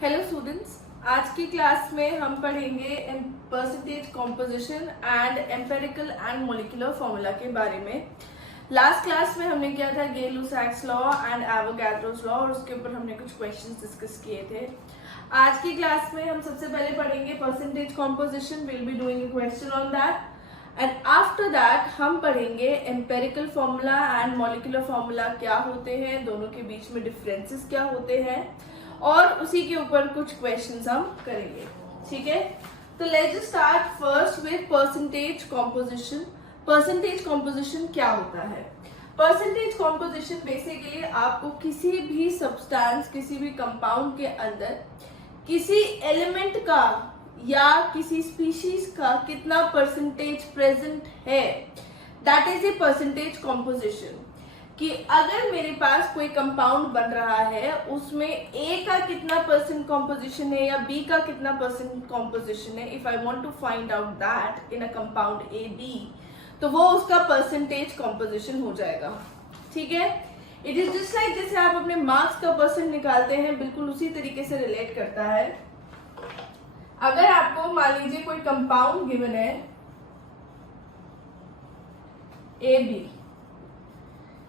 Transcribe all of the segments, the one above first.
Hello students, आज की class में हम पढ़ेंगे percentage composition and empirical and molecular formula के बारे में। लास्ट क्लास में हमने किया था गे-लुसाक्स लॉ एंड एवोगाड्रोस लॉ और उसके ऊपर हमने कुछ क्वेश्चंस डिस्कस किए थे। आज की क्लास में हम सबसे पहले पढ़ेंगे percentage composition. Will be doing a question on that and after that हम पढ़ेंगे empirical formula and molecular formula क्या होते हैं, दोनों के बीच में डिफरेंसेस क्या होते हैं और उसी के ऊपर कुछ क्वेश्चंस हम करेंगे। ठीक है, तो let's start first with percentage composition. Percentage composition क्या होता है? परसेंटेज कॉम्पोजिशन बेसिकली आपको किसी भी सब्सटेंस, किसी भी कंपाउंड के अंदर किसी एलिमेंट का या किसी स्पीशीज का कितना परसेंटेज प्रेजेंट है, that is a percentage composition. कि अगर मेरे पास कोई कंपाउंड बन रहा है, उसमें ए का कितना परसेंट कॉम्पोजिशन है या बी का कितना परसेंट कॉम्पोजिशन है, if I want to find out that in a compound A B, तो वो उसका परसेंटेज कॉम्पोजिशन हो जाएगा। ठीक है, इट इज जस्ट लाइक जैसे आप अपने मार्क्स का परसेंट निकालते हैं, बिल्कुल उसी तरीके से रिलेट करता है। अगर आपको मान लीजिए कोई कंपाउंड गिवन है ए बी,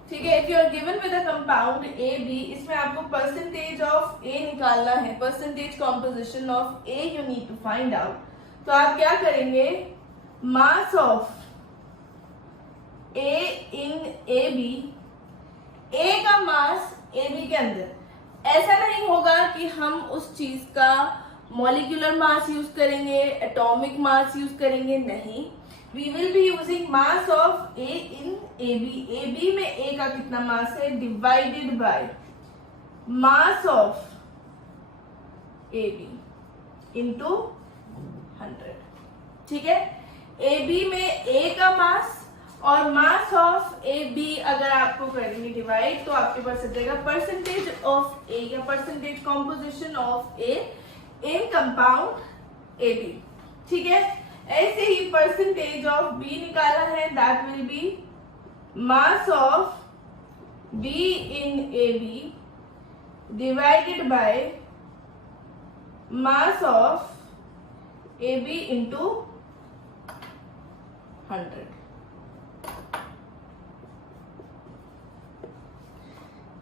ठीक है, if you are given with a compound A B, इसमें आपको परसेंटेज ऑफ ए निकालना है, percentage composition of A you need to find out. तो आप क्या करेंगे, मास of A in A B, ए का मास ए बी के अंदर। ऐसा नहीं होगा कि हम उस चीज का मॉलिक्यूलर मास यूज करेंगे, एटॉमिक मास यूज करेंगे, नहीं, we will be using mass of A in AB. AB में A का कितना मास है divided by mass of AB into 100। ठीक है, AB में A का मास और मास ऑफ AB अगर आपको करेंगे डिवाइड, तो आपके पास आ जाएगा परसेंटेज ऑफ A या percentage composition of A in compound AB। ठीक है, ऐसे ही परसेंटेज ऑफ बी निकाला है, that will be mass of B in A B divided by mass of A B into 100।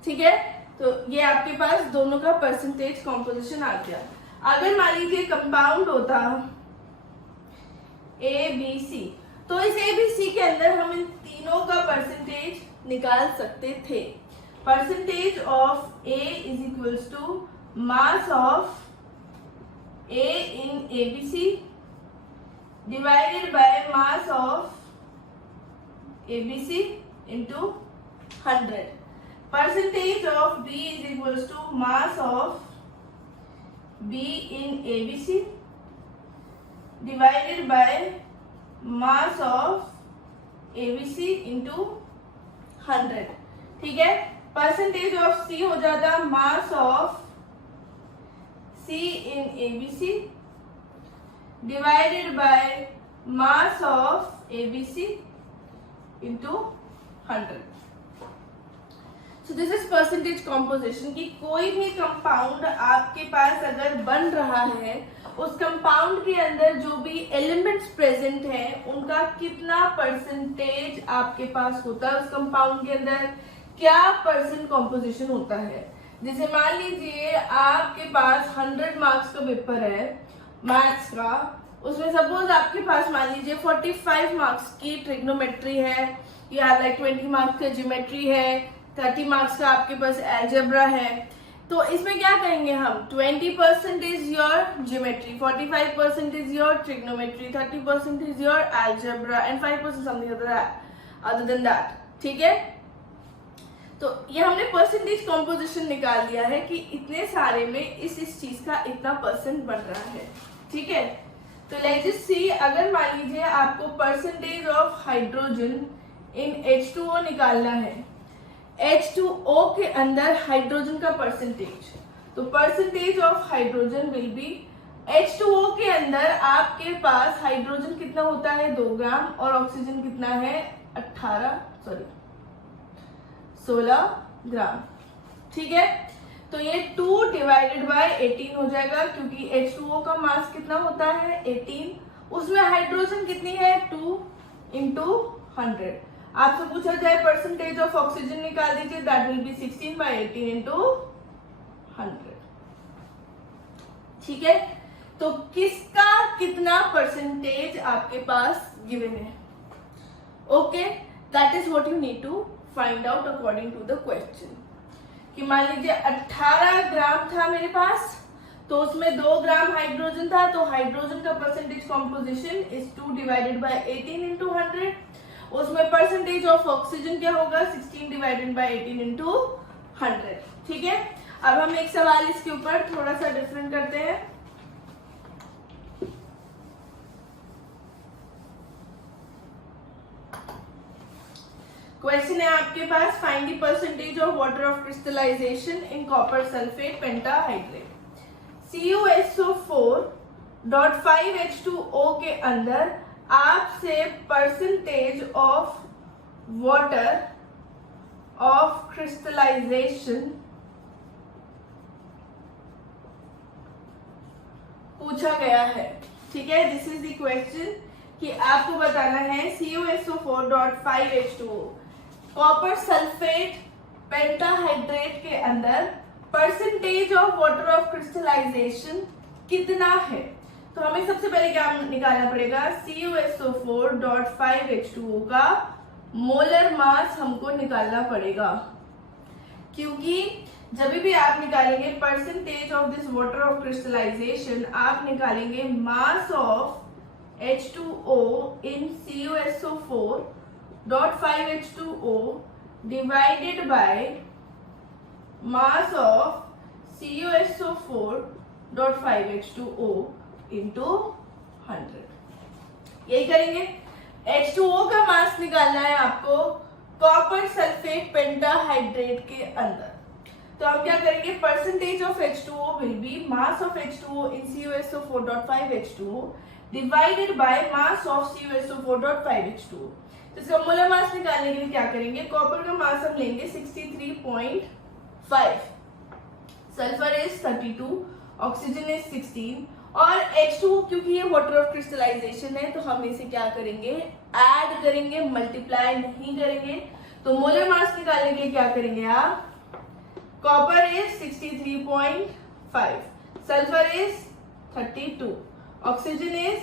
ठीक है, तो ये आपके पास दोनों का परसेंटेज कॉम्पोजिशन आ गया। अगर मान लीजिए कंपाउंड होता ए बी सी, तो इस ए बी सी के अंदर हम इन तीनों का परसेंटेज निकाल सकते थे। Percentage of A is equals to mass of A in A B C divided by mass of A B C into 100। Percentage of B is equals to mass of B in A B C divided by mass of ABC into 100। ठीक है, percentage of C हो जाता mass of C in ABC divided by mass of ABC into 100। So this is percentage composition. कि कोई भी compound आपके पास अगर बन रहा है, उस कंपाउंड के अंदर जो भी एलिमेंट्स प्रेजेंट हैं, उनका कितना परसेंटेज आपके पास होता है, उस कंपाउंड के अंदर क्या परसेंट कॉम्पोजिशन होता है। जैसे मान लीजिए आपके पास 100 मार्क्स का पेपर है मैथ्स का, उसमें सपोज आपके पास मान लीजिए 45 मार्क्स की ट्रिग्नोमेट्री है या लाइक 20 मार्क्स का ज्योमेट्री है, 30 मार्क्स का आपके पास अलजेब्रा है। तो इसमें क्या कहेंगे हम, 20% is your geometry, 45% is your trigonometry, 30% is your algebra and 5% something other than that. ठीक है, तो ये हमने परसेंटेज कॉम्पोजिशन निकाल दिया है कि इतने सारे में इस चीज का इतना परसेंट बन रहा है। ठीक है, तो लेट्स जस्ट सी, अगर मान लीजिए आपको percentage of hydrogen in H2O निकालना है, H2O के अंदर हाइड्रोजन का परसेंटेज, तो percentage of hydrogen will be, H2O के अंदर आपके पास हाइड्रोजन कितना होता है 2 ग्राम और ऑक्सीजन कितना है 16 ग्राम। ठीक है, तो ये 2 डिवाइडेड बाय 18 हो जाएगा, क्योंकि H2O का मास कितना होता है 18, उसमें हाइड्रोजन कितनी है 2 इंटू 100। आपसे पूछा जाए परसेंटेज ऑफ ऑक्सीजन निकाल दीजिए, that will be 16 by 18 into 100। ठीक है, तो किसका कितना परसेंटेज आपके पास गिवन है। Okay, that is what you need to find out according to the question. कि मान लीजिए 18 ग्राम था मेरे पास, तो उसमें 2 ग्राम हाइड्रोजन था, तो हाइड्रोजन का percentage composition is 2 divided by 18 into 100। उसमें परसेंटेज ऑफ ऑक्सीजन क्या होगा 16 डिवाइडेड बाय 18 इंटू 100। ठीक है, अब हम एक सवाल इसके ऊपर थोड़ा सा डिफरेंट करते हैं। क्वेश्चन है आपके पास, find the percentage of water of crystallisation in copper sulphate pentahydrate. CuSO4.5H2O के अंदर आपसे percentage of water of crystallization पूछा गया है। ठीक है, दिस इज द क्वेश्चन कि आपको बताना है CuSO4.5H2O कॉपर सल्फेट पेंटाहाइड्रेट के अंदर percentage of water of crystallisation कितना है। तो हमें सबसे पहले क्या निकालना पड़ेगा, CuSO4.5H2O का मोलर मास हमको निकालना पड़ेगा, क्योंकि जब भी आप निकालेंगे percentage of this water of crystallisation, आप निकालेंगे mass of H2O in CuSO4.5H2O divided by mass of CuSO4.5H2O into 100। यही करेंगे। H2O का मास निकालना है आपको कॉपर सल्फेट पेंटाहाइड्रेट के अंदर। तो हम क्या करेंगे, percentage of H2O will be mass of H2O in CuSO4.5H2O divided by mass of CuSO4.5H2O। तो इसका मोलर मास निकालने के लिए क्या करेंगे, कॉपर का मास हम लेंगे 63.5, सल्फर इज 32, ऑक्सीजन इज 16 और H2O क्योंकि ये वाटर ऑफ क्रिस्टलाइजेशन है तो हम इसे क्या करेंगे, ऐड करेंगे, मल्टीप्लाई नहीं करेंगे। तो मोलर मास निकालने के लिए क्या करेंगे आप, copper is 63.5, sulphur is 32, oxygen is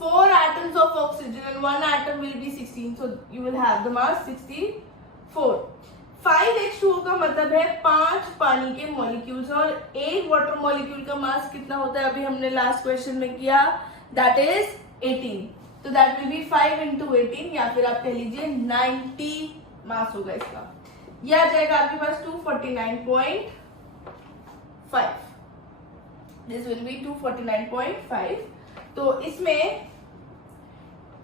4 atoms of oxygen and 1 atom will be 16, so you will have the mass 64। 5H2O का मतलब है 5 पानी के मॉलिक्यूल्स और 1 वाटर मॉलिक्यूल का मास कितना होता है, अभी हमने लास्ट क्वेश्चन में किया, दैट इज 18। तो दैट विल बी 5 इंटू 18 या फिर आप कह लीजिए 90 मास होगा इसका। यह आ जाएगा आपके पास 249.5, दिस विल बी 249.5। तो इसमें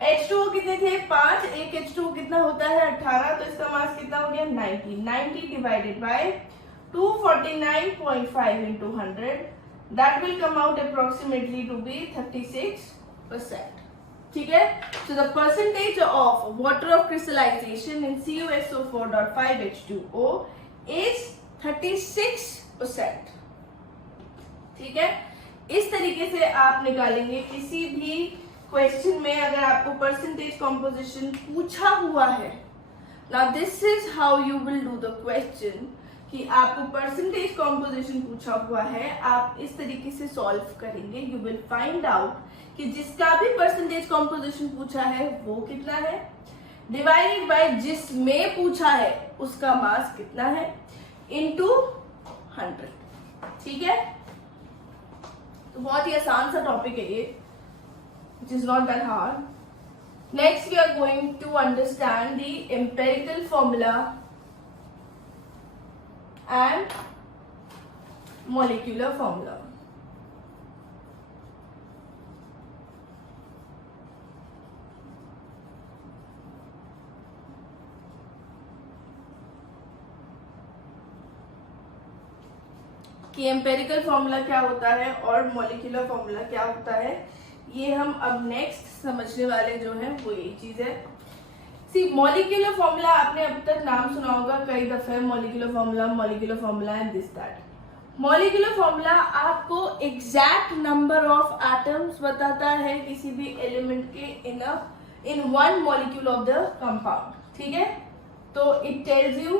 H2O कितने थे 5, एक H2O कितना होता है 18, तो इसका मास कितना हो गया 90। 90 divided by 249.5 into 100, that will come out approximately to be 36%। ठीक है, so the percentage of water of crystallisation in CuSO4.5H2O is 36%। ठीक है, इस तरीके से आप निकालेंगे किसी भी क्वेश्चन में अगर आपको परसेंटेज कॉम्पोजिशन पूछा हुआ है। Now this is how you will do the question कि आपको परसेंटेज कॉम्पोजिशन पूछा हुआ है, आप इस तरीके से सॉल्व करेंगे। यू विल फाइंड आउट कि जिसका भी परसेंटेज कॉम्पोजिशन पूछा है वो कितना है, डिवाइडेड बाय जिसमें पूछा है उसका मास कितना है, इनटू 100। ठीक है, तो बहुत ही आसान सा टॉपिक है ये, which is not that hard. Next we are going to understand the empirical formula and molecular formula. कि एम्पेरिकल फॉर्मूला क्या होता है और मॉलिक्यूलर फॉर्मूला क्या होता है, ये हम अब नेक्स्ट समझने वाले जो है वो यही चीज है। सी मॉलिक्यूलर फॉर्मूला आपने अब तक नाम सुना होगा कई दफे, molecular formula and this that. Molecular formula आपको एग्जैक्ट नंबर ऑफ एटम्स बताता है किसी भी एलिमेंट के in one molecule of the compound, ठीक है। तो it tells you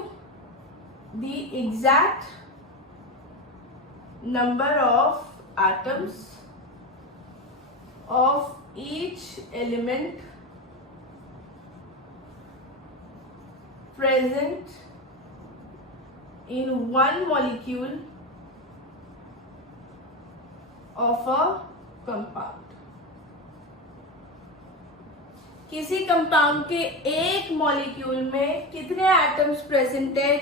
the exact number of atoms of each element present in one molecule of a compound। किसी कंपाउंड के एक मॉलिक्यूल में कितने एटम्स प्रेजेंट है,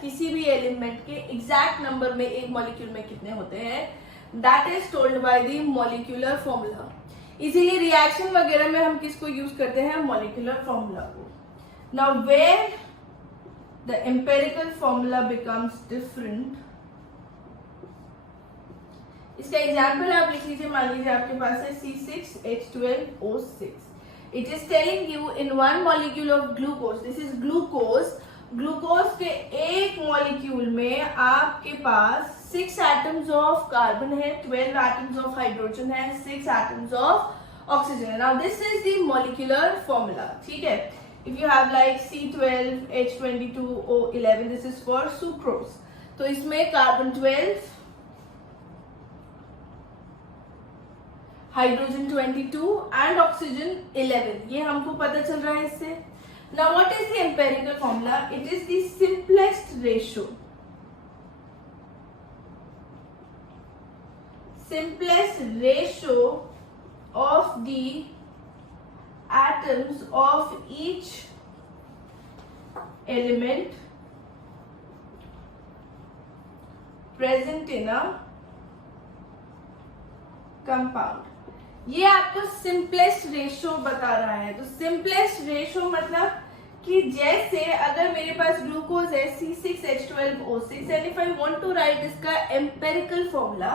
किसी भी एलिमेंट के एग्जैक्ट नंबर में एक मॉलिक्यूल में कितने होते हैं, that is told by the molecular formula. इसीलिए रिएक्शन वगैरह में हम किसको यूज करते हैं, मॉलिक्यूलर फॉर्मूला को। Now where the empirical formula becomes different, इसका एग्जाम्पल आप लिख लीजिए। मान लीजिए आपके पास है C6H12O6। It is telling you in one molecule of glucose, this is glucose, glucose के एक मॉलिक्यूल में आपके पास 6 एटम्स ऑफ कार्बन है, 12 एटम्स ऑफ हाइड्रोजन है, 6 एटम्स ऑफ ऑक्सीजन है। Now this is the molecular formula, ठीक है। If you have like C12H22O11, this is for sucrose। तो इसमें कार्बन 12, हाइड्रोजन 22 एंड ऑक्सीजन 11, ये हमको पता चल रहा है इससे। Now what is the empirical formula? It is the simplest ratio, of the atoms of each element present in a compound। ये आपको सिंपलेस्ट रेशियो बता रहा है। तो सिंपलेस्ट रेशियो मतलब कि जैसे अगर मेरे पास ग्लूकोज है C6H12O6 and if I want to write इसका एम्पेरिकल फॉर्मूला,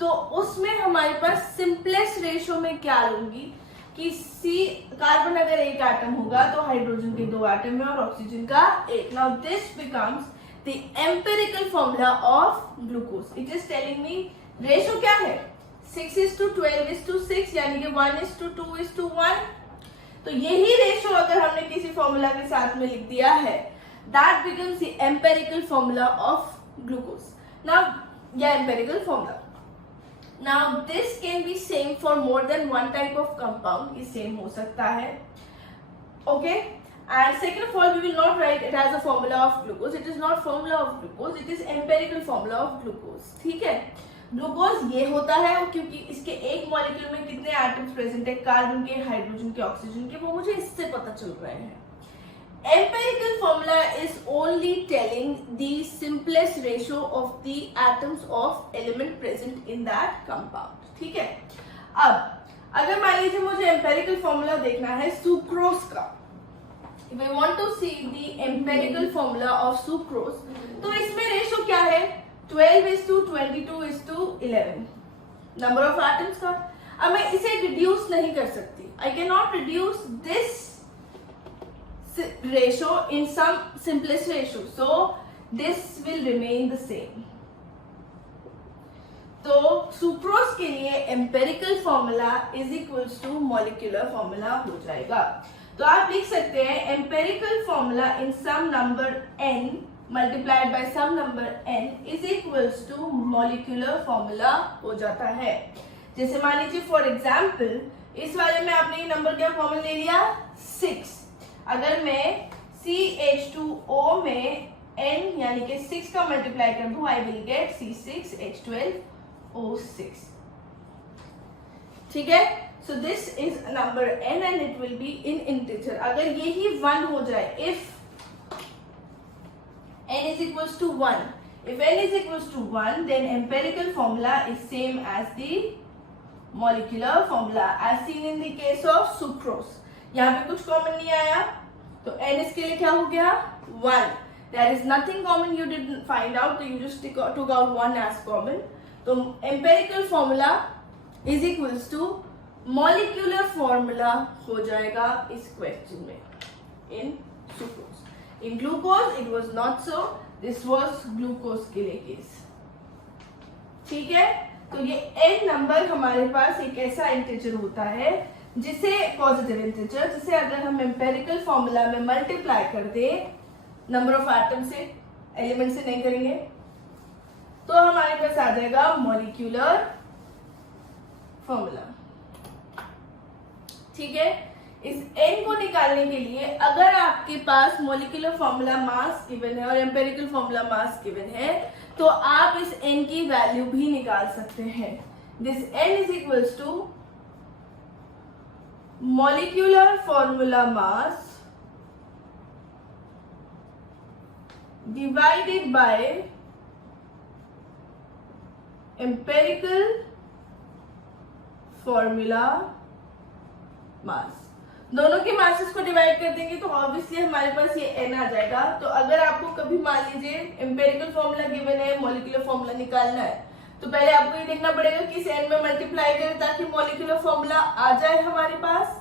तो उसमें हमारे पास सिंपलेस्ट रेशियो में क्या लूंगी कि सी कार्बन अगर एक एटम होगा तो हाइड्रोजन के 2 एटम है और ऑक्सीजन का 1। Now this becomes the empirical formula of glucose. It is telling me ratio क्या है, 6:12:6, यानी कि 1:2:1। तो यही रेशियो अगर हमने किसी फॉर्मूला के साथ में लिख दिया है, that becomes the empirical formula of glucose. Now या empirical formula. Now this can be same for more than one type of compound, ये same हो सकता है, okay। And second of all, we will not write it as a formula of glucose. It is not formula of glucose. It is empirical formula of glucose, ठीक है। Glucose ये होता है क्योंकि इसके एक मॉलिक्यूल में कितने एटम्स प्रेजेंट है, कार्बन के, हाइड्रोजन के, ऑक्सीजन के, वो मुझे इससे पता चल रहे हैं। Empirical formula is only telling the simplest ratio of the atoms of element present in that compound, ठीक है। अब अगर मान लीजिए मुझे empirical formula देखना है सुक्रोज का, if I want to see the empirical formula of sucrose, तो इसमें रेशियो क्या है, 12:22:11 नंबर ऑफ एटम्स का। अब मैं इसे रिड्यूस नहीं कर सकती, I cannot reduce this ratio in some simplest ratio, so this will remain the same। तो सुक्रोज के लिए empirical formula is equals to molecular formula हो जाएगा। तो आप लिख सकते हैं empirical formula in some number n multiplied by some number n is equals to molecular formula हो जाता है। जैसे मान लीजिए फॉर एग्जाम्पल इस वाले में आपने ये नंबर क्या कॉमन ले लिया, 6। अगर मैं CH2O में n यानी कि 6 का मल्टीप्लाई कर दूं, आई विल गेट C6H12O6, ठीक है। So this is number n and it will be in integer. अगर यही 1 हो जाए, if n is equals to 1, if n is equals to 1 then empirical formula is same as the molecular formula as seen in the case of sucrose। यहाँ पे कुछ common नहीं आया, तो n इसके लिए क्या हो गया, 1। There is nothing common you didn't find out, so you just took out 1 as common। तो empirical formula is equals to molecular formula हो जाएगा इस क्वेश्चन में in sucrose। In glucose it was not so, this was glucose के लिए case. ठीक है, तो ये n नंबर हमारे पास एक ऐसा इंटीजर होता है जिसे पॉजिटिव इंटीजर, जिसे अगर हम एम्पेरिकल फॉर्मूला में मल्टीप्लाई कर दे नंबर ऑफ एटम से, एलिमेंट से नहीं करेंगे, तो हमारे पास आ जाएगा मॉलिक्यूलर फॉर्मूला। ठीक है, इस n को निकालने के लिए अगर आपके पास मॉलिक्यूलर फॉर्मूला मास गिवन है और एम्पेरिकल फॉर्मूला मास गिवन है, तो आप इस n की वैल्यू भी निकाल सकते हैं। This n is equals to molecular formula mass divided by empirical formula mass. दोनों के मासेस को डिवाइड कर देंगे तो ऑब्वियसली हमारे पास ये n आ जाएगा। तो अगर आपको कभी मान लीजिए एम्पेरिकल फॉर्मूला गिवन है, मॉलिक्यूलर फॉर्मूला निकालना है, तो पहले आपको ये देखना पड़ेगा कि इस n में मल्टीप्लाई करें ताकि मॉलिक्यूलर फॉर्मूला आ जाए हमारे पास।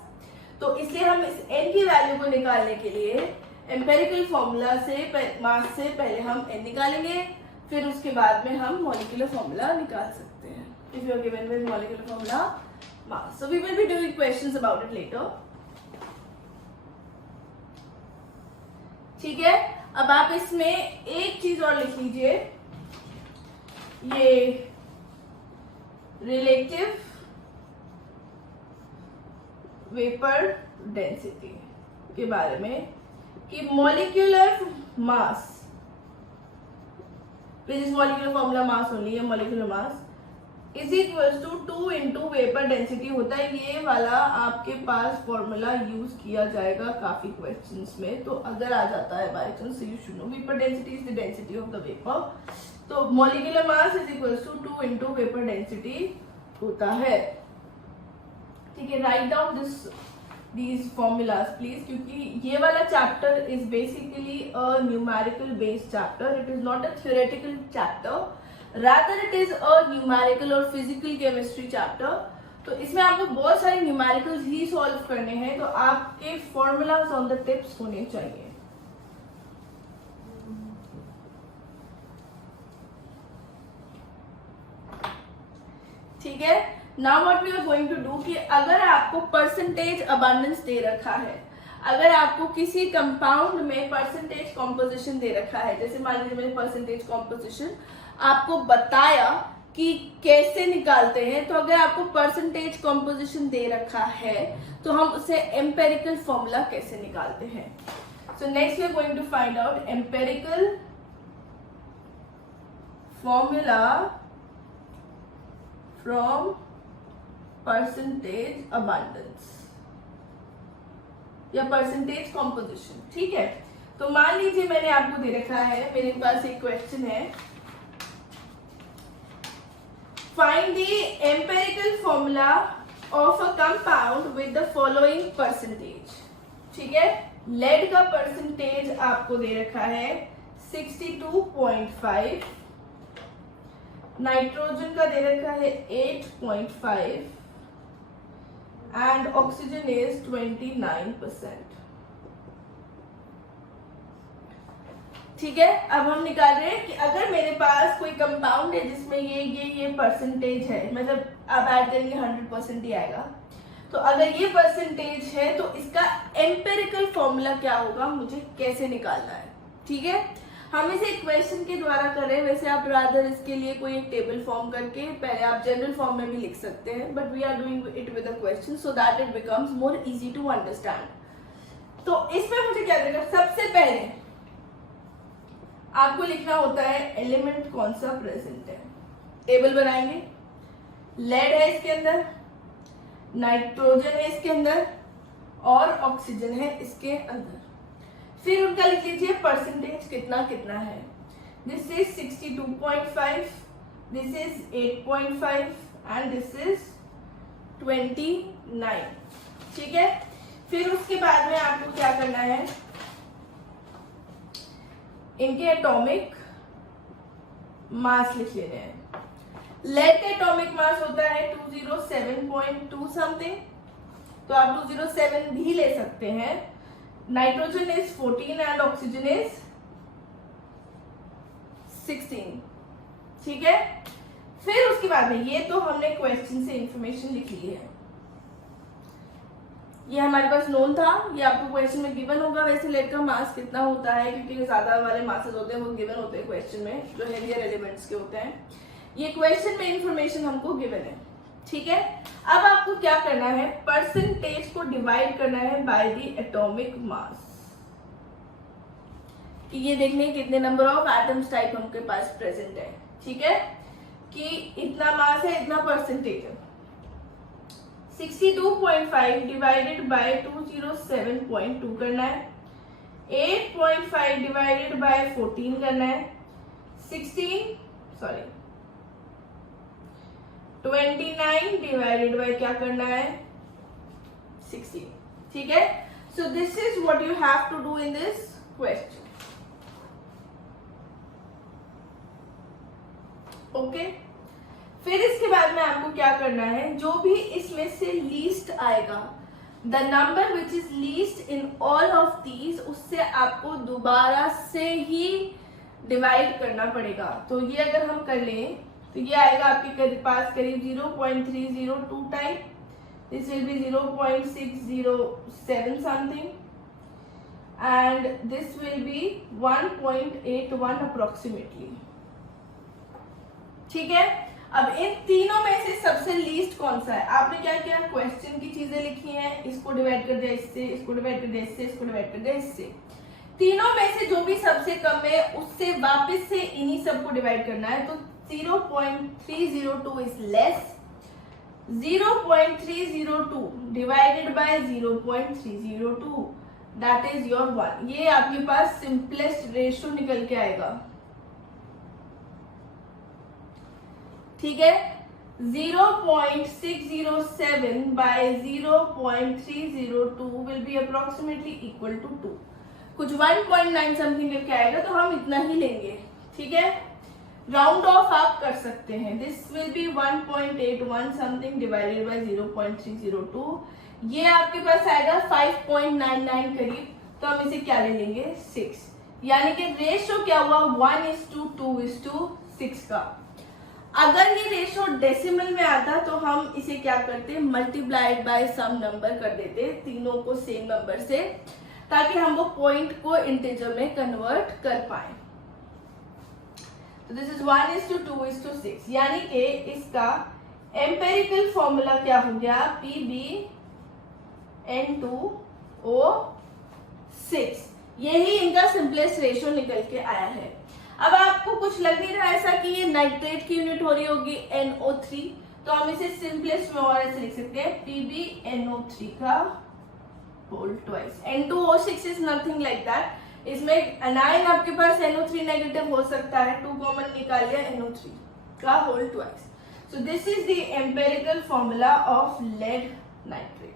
तो इसलिए हम इस n की वैल्यू को निकालने के लिए एम्पेरिकल फॉर्मूला से मास से पहले हम n निकालेंगे, फिर उसके बाद में हम मॉलिक्यूलर फॉर्मूला निकाल सकते हैं। If you are given with molecular formula mass. So we will be doing questions about it later. ठीक है, अब आप इसमें एक चीज और लिख लीजिए, ये रिलेटिव वेपर डेंसिटी के बारे में कि molecular mass, which is molecular formula mass only, है molecular mass is equals to 2 into vapour density होता है। ये वाला आपके पास फॉर्मूला यूज किया जाएगा काफी क्वेश्चंस में, तो अगर आ जाता है by chance, you should know vapour density is the density of the vapour. तो molecular mass is equals to 2 into vapour density होता है। ठीक है, right down these formulas please, क्योंकि ये वाला chapter is basically a numerical based chapter, it is not a theoretical chapter, rather it is a numerical और physical chemistry chapter। तो इसमें आपको बहुत सारे न्यूमेरिकल्स ही सॉल्व करने हैं, तो आपके फॉर्मूलाज ऑन द टिप्स होने चाहिए। ठीक है, now what we are going to do कि अगर आपको परसेंटेज अबंडेंस दे रखा है, अगर आपको किसी कंपाउंड में परसेंटेज कॉम्पोजिशन दे रखा है, जैसे मान लीजिए मैंने परसेंटेज कॉम्पोजिशन आपको बताया कि कैसे निकालते हैं, तो अगर आपको परसेंटेज कॉम्पोजिशन दे रखा है तो हम उसे एम्पेरिकल फॉर्मूला कैसे निकालते हैं। So next we are going to find out empirical formula from percentage abundance या परसेंटेज कॉम्पोजिशन। ठीक है, तो मान लीजिए मैंने आपको दे रखा है, मेरे पास एक क्वेश्चन है, find the empirical formula of a compound with the following percentage। ठीक है, लेड का परसेंटेज आपको दे रखा है 62.5, नाइट्रोजन का दे रखा है 8.5 एंड ऑक्सीजन इज 29%। ठीक है, अब हम निकाल रहे हैं कि अगर मेरे पास कोई कंपाउंड है जिसमें ये परसेंटेज है, मतलब आप ऐड करेंगे 100% ही आएगा, तो अगर ये परसेंटेज है तो इसका एम्पेरिकल फॉर्मूला क्या होगा, मुझे कैसे निकालना है। ठीक है, हम इसे क्वेश्चन के द्वारा कर रहे हैं, वैसे आप रादर इसके लिए कोई एक टेबल फॉर्म करके पहले आप जनरल फॉर्म में भी लिख सकते हैं, but we are doing it with a question so that it becomes more easy to understand. तो इसमें मुझे क्या देगा, सबसे पहले आपको लिखना होता है एलिमेंट कौन सा प्रेजेंट है, टेबल बनाएंगे, लेड है इसके अंदर, नाइट्रोजन है इसके अंदर और ऑक्सीजन है इसके अंदर। फिर उनका लिख लीजिए परसेंटेज कितना कितना है, this is 62.5, this is 8.5 and this is 29। ठीक है, फिर उसके बाद में आपको क्या करना है, इनके एटॉमिक मास लिख लेने हैं। लेड का एटॉमिक मास होता है 207.2 समथिंग, तो आप 207 भी ले सकते हैं। Nitrogen is 14 and oxygen is 16। ठीक है, फिर उसके बाद में ये तो हमने क्वेश्चन से इंफॉर्मेशन लिख ली है, ये हमारे पास नोन था, ये आपको क्वेश्चन में गिवन होगा। वैसे लेड का मास कितना होता है, क्योंकि ज्यादा वाले मासेस होते हैं वो गिवन होते हैं क्वेश्चन में, जो हेवियर एलिमेंट्स के होते हैं। ये क्वेश्चन में इंफॉर्मेशन हमको गिवन है, ठीक है। अब आपको क्या करना है, परसेंटेज को डिवाइड करना है बाय द एटॉमिक मास, कि ये देखने कितने नंबर ऑफ एटम्स टाइप हमके पास प्रेजेंट है, ठीक है, कि इतना मास है, इतना परसेंटेज है। 62.5 डिवाइडेड बाय 207.2 करना है, 8.5 डिवाइडेड बाय 14 करना है, 29 डिवाइडेड बाय क्या करना है, 16, ठीक है। So this is what you have to do in this question, okay. फिर इसके बाद में आपको क्या करना है, जो भी इसमें से लीस्ट आएगा, the number which is least in all of these, उससे आपको दोबारा से ही डिवाइड करना पड़ेगा। तो ये अगर हम कर लें तो ये आएगा आपके पास करीब 0.302 type, this will B 0.607 something, and this will B 1.81 approximately, ठीक है। अब इन तीनों में से सबसे लीस्ट कौन सा है, आपने क्या किया, क्वेश्चन की चीजें लिखी हैं, इसको डिवाइड कर दिया इससे, इसको डिवाइड कर दिया इससे, इसको डिवाइड कर दिया इससे। तीनों में से जो भी सबसे कम है उससे वापस से इन्हीं सबको डिवाइड करना है। तो 0.302 is less, 0.302 divided by 0.302 that is your 1। ये आपके पास सिंपलेस्ट रेशियो निकल के आएगा, ठीक है। 0.607 by 0.302 will be approximately equal to 2, कुछ 1.9 समथिंग करके आएगा, तो हम इतना ही लेंगे, ठीक है। राउंड ऑफ आप कर सकते हैं, this will B 1.81 something divided by 0.302, ये आपके पास आएगा 5.99 करीब, तो हम इसे क्या ले लेंगे, 6, यानी कि रेशियो क्या हुआ, 1:2:6 का। अगर ये रेशियो डेसिमल में आता तो हम इसे क्या करते, मल्टीप्लाइड बाय सम नंबर कर देते, तीनों को सेम नंबर से, ताकि हम वो पॉइंट को इंटीजर में कन्वर्ट कर पाए। तो दिस इज 1:2:6, यानी कि इसका एम्पेरिकल फॉर्मूला क्या हो गया, PbN2O6, यही इनका सिंपलेस्ट रेशियो निकल के आया है। अब आपको कुछ लग नहीं रहा ऐसा कि ये नाइट्रेट की यूनिट हो रही होगी NO3, तो हम इसे सिंपलेस्ट में और ऐसे लिख सकते हैं, PbNO3 का whole twice. N2O6 is nothing like that, इसमें एनाइन आपके पास NO3 नेगेटिव हो सकता है, 2 कॉमन निकालिए, NO3 का whole twice. So this is the empirical formula of lead nitrate,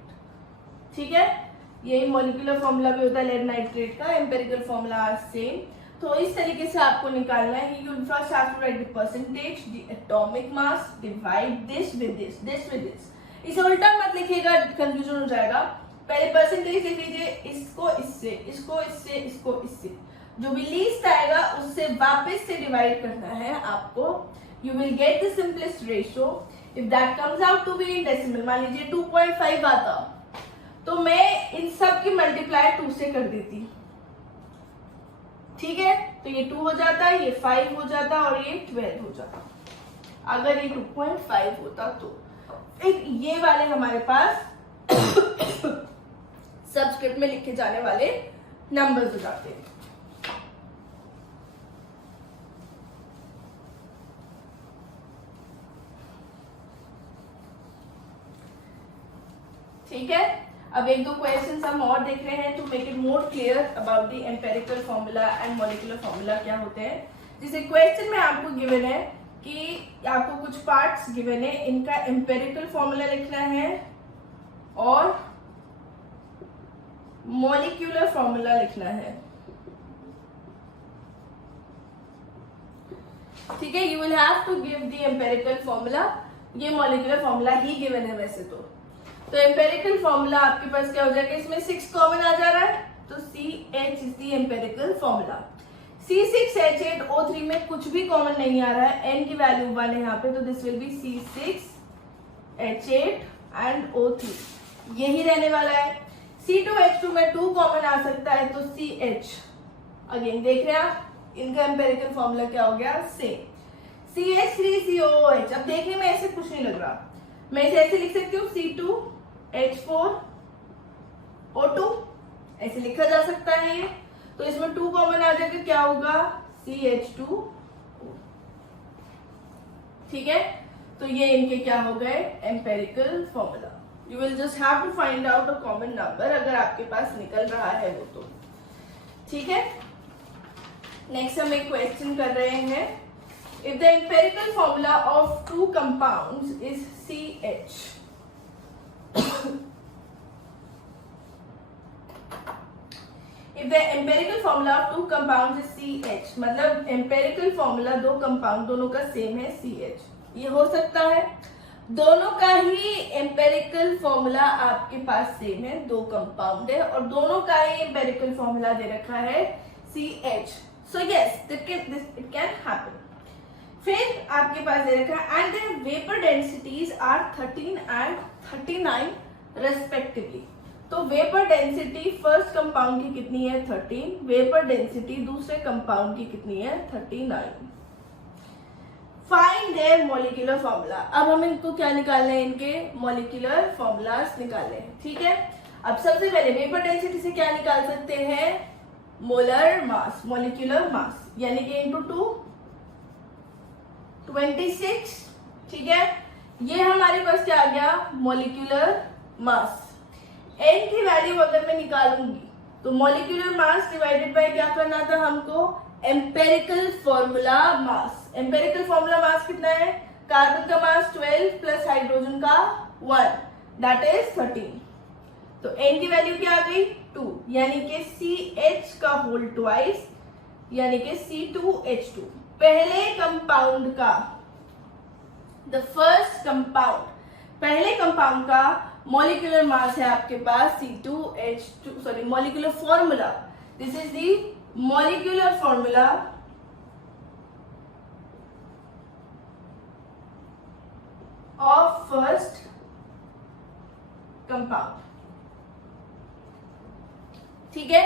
ठीक है। यही मॉलिक्यूलर फॉर्मूला भी होता है लेड नाइट्रेट का, एम्पेरिकल फॉर्मूला आर सेम। तो इस तरीके से आपको निकालना है, you first have to write the percentage, the atomic mass, divide this with this, this with this. इसे उल्टा मत लिखिएगा, कंफ्यूजन हो जाएगा। पहले परसेंटेज लिख लीजिए, इसको इससे, इसको इससे, इसको इससे, जो भी लीस्ट आएगा उससे वापस से डिवाइड करना है आपको। You will get the simplest ratio. If that comes out to be in decimal, मान लीजिए 2.5 आता, तो मैं इन सब की मल्टीप्लाई 2 से कर देती, ठीक है। तो ये 2 हो जाता, ये 5 हो जाता और ये 12 हो जाता, अगर ये 2.5 होता तो। फिर ये वाले हमारे पास सबस्क्रिप्ट में लिखे जाने वाले नंबर्स हो जाते हैं। ठीक है, अब एक दो क्वेश्चंस हम और देख रहे हैं to make it more clear about the empirical formula and molecular formula क्या होते हैं। जैसे क्वेश्चन में आपको गिवन है कि आपको कुछ पार्ट्स गिवन है, इनका एम्पेरिकल फॉर्मूला लिखना है और मॉलिक्यूलर फॉर्मूला लिखना है, ठीक है। You will have to give the empirical formula, ये मॉलिक्यूलर फॉर्मूला ही गिवन है वैसे तो एम्पेरिकल फॉर्मूला आपके पास क्या हो जाएगा, इसमें 6 कॉमन आ जा रहा है तो CH is the empirical formula. C6H8O3 में कुछ भी कॉमन नहीं आ रहा है, n की वैल्यू 1 है यहाँ पे, तो this will B C6H8 and O3, यही रहने वाला है। C2H2 में 2 कॉमन आ सकता है, तो CH, अगेन देख रहे हैं आप, इनका एम्पेरिकल फॉर्मूला क्या हो गया, सेम। CH3COOH, अब देखने में ऐसे कुछ नहीं लग रहा, मैं इसे ऐसे लिख सकती हूँ C2H4O2, ऐसे लिखा जा सकता है ये, तो इसमें 2 कॉमन आ जाएगा, क्या होगा, CH2, ठीक है। तो ये इनके क्या हो गए, empirical formula. You will just have to find out a common number, अगर आपके पास निकल रहा है वो तो, ठीक है। नेक्स्ट हम एक क्वेश्चन कर रहे हैं, if the empirical formula of 2 compounds is CH, if the empirical formula of 2 compounds is CH, मतलब एम्पेरिकल फॉर्मूला 2 कंपाउंड दोनों का सेम है CH, ये हो सकता है, दोनों का ही एम्पेरिकल फॉर्मूला आपके पास सेम है, 2 कंपाउंड है और दोनों का ही एम्पेरिकल फॉर्मूला दे रखा है CH, so yes it can happen. फिर आपके पास दे रखा है and their vapour densities are 13 and 39 respectively, तो वेपर डेंसिटी फर्स्ट कंपाउंड की कितनी है 13, वेपर डेंसिटी दूसरे कंपाउंड की कितनी है 39। फाइंड देयर मॉलिक्यूलर फॉर्मूला, अब हम इनको क्या निकालने हैं, इनके मॉलिक्यूलर फॉर्मूलास निकालने हैं, ठीक है। अब सबसे पहले वेपर डेंसिटी से क्या निकाल सकते हैं, मोलर मास, मॉलिक्यूलर मास, यानी कि इंटू 2 26, ठीक है। ये हमारे पास क्या आ गया, मॉलिक्यूलर मास। n की वैल्यू अगर मैं निकालूंगी तो मॉलिक्यूलर मास डिवाइडेड बाय क्या करना था हमको, एम्पेरिकल फॉर्मूला मास। एम्पेरिकल फॉर्मूला मास कितना है, कार्बन का मास 12 प्लस हाइड्रोजन का 1 दैट इज 13, तो n की वैल्यू क्या आ गई 2, यानी कि CH का होल ट्वाइस, यानी कि C2H2, पहले कंपाउंड का, द फर्स्ट कंपाउंड, पहले कंपाउंड का मॉलिक्यूलर मास है आपके पास C2H2, sorry molecular formula, this is the molecular formula of first compound, ठीक है।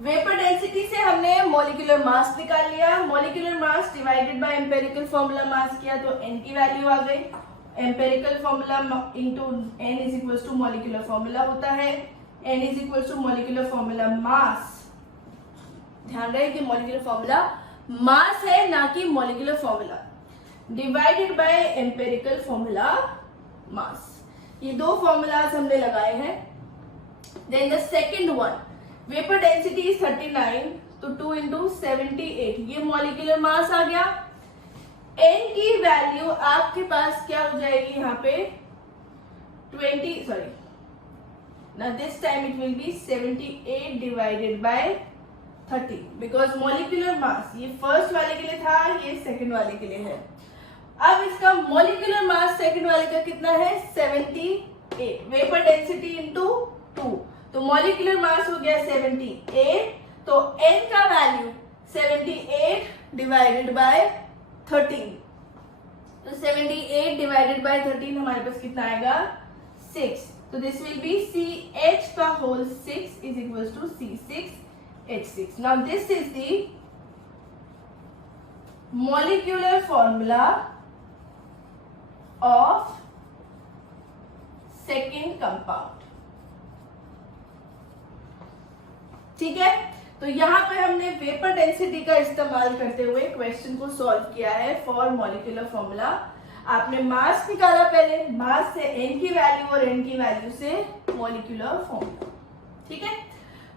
वेपर डेंसिटी से हमने मॉलिक्यूलर मास निकाल लिया, molecular mass divided by empirical formula mass किया तो n की वैल्यू आ गई, empirical formula into n is equal to molecular formula होता है, n is equal to molecular formula mass, ध्यान रहे कि मॉलिक्यूलर फॉर्मूला मास है ना कि molecular formula, divided by empirical formula mass, ये 2 फॉर्मूलाज हमने लगाए हैं। Then the second one, vapour density is 39, तो 2 इंटू 78, ये मॉलिक्यूलर मास आ गया। n की वैल्यू आपके पास क्या हो जाएगी यहाँ पे 20, sorry now this time it will be 78 divided by 30, because molecular mass ये फर्स्ट वाले के लिए था, ये सेकंड वाले के लिए है। अब इसका मॉलिक्यूलर मास सेकंड वाले का कितना है 78, वेपर डेंसिटी इंटू 2, तो मॉलिक्यूलर मास हो गया 78, तो n का वैल्यू 78 डिवाइडेड बाय 13, तो 78 डिवाइडेड बाय 13 हमारे पास कितना आएगा 6, तो दिस विल बी CH का whole 6 is equal to C6H6। Now this is the molecular formula of second compound, ठीक है। तो यहां पे हमने वेपर डेंसिटी का इस्तेमाल करते हुए क्वेश्चन को सॉल्व किया है फॉर मॉलिक्यूलर फॉर्मूला। आपने मास निकाला पहले, मास से n की वैल्यू और n की वैल्यू से मॉलिक्यूलर फॉर्मूला, ठीक है।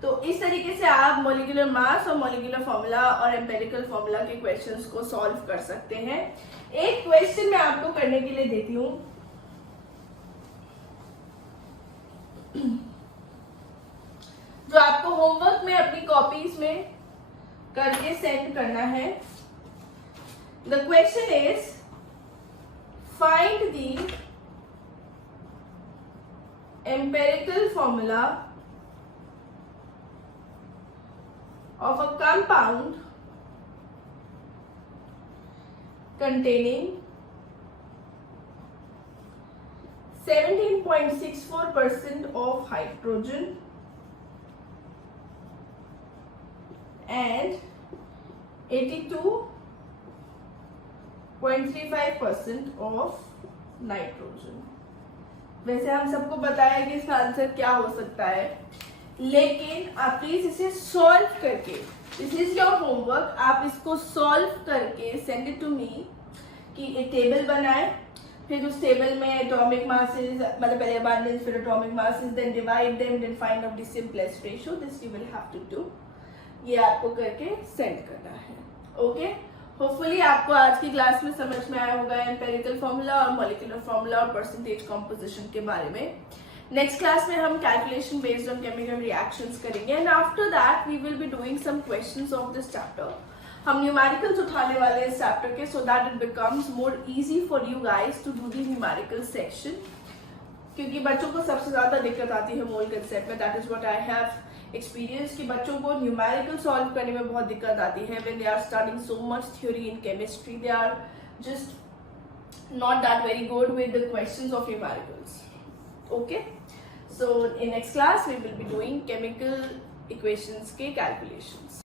तो इस तरीके से आप मॉलिक्यूलर मास और मॉलिक्यूलर फॉर्मूला और एम्पेरिकल फॉर्मूला के क्वेश्चंस को सॉल्व कर सकते हैं। एक क्वेश्चन मैं आपको करने के लिए देती हूं, जो आपको होमवर्क में अपनी कॉपीज में करके सेंड करना है। The question is find the empirical formula of a compound containing 17.64% of hydrogen and 82.35% of nitrogen. वैसे हम सबको पता है कि इसका आंसर क्या हो सकता है, लेकिन आप प्लीज इसे सॉल्व करके, दिस इज योर होमवर्क, आप इसको सॉल्व करके सेंड इट टू मी कि एक टेबल बनाए, फिर उस टेबल में एटॉमिक मासेस, मतलब पहले अबंडेंस फिर atomic masses, then divide them, then find out the simplest ratio. This you will have to do, ये आपको करके सेंड करना है। ओके, होपफुली आपको आज की क्लास में समझ में आया होगा एम्पेरिकल फॉर्मूला और मॉलिक्यूलर फॉर्मूला और परसेंटेज कॉम्पोजिशन के बारे में। नेक्स्ट क्लास में हम calculation based on chemical reactions करेंगे and after that we will be doing some questions of this chapter. हम न्यूमेरिकल्स उठाने वाले हैं इस चैप्टर के, so that it becomes more easy for you guys to do the numerical section, क्योंकि बच्चों को सबसे ज्यादा दिक्कत आती है मोल कंसेप्ट में। That is what I have experience कि बच्चों को न्यूमेरिकल सॉल्व करने में बहुत दिक्कत आती है। When they are studying so much theory in chemistry, they are just not that very good with the questions of numericals. Okay, so in next class we will be doing chemical equations के calculations.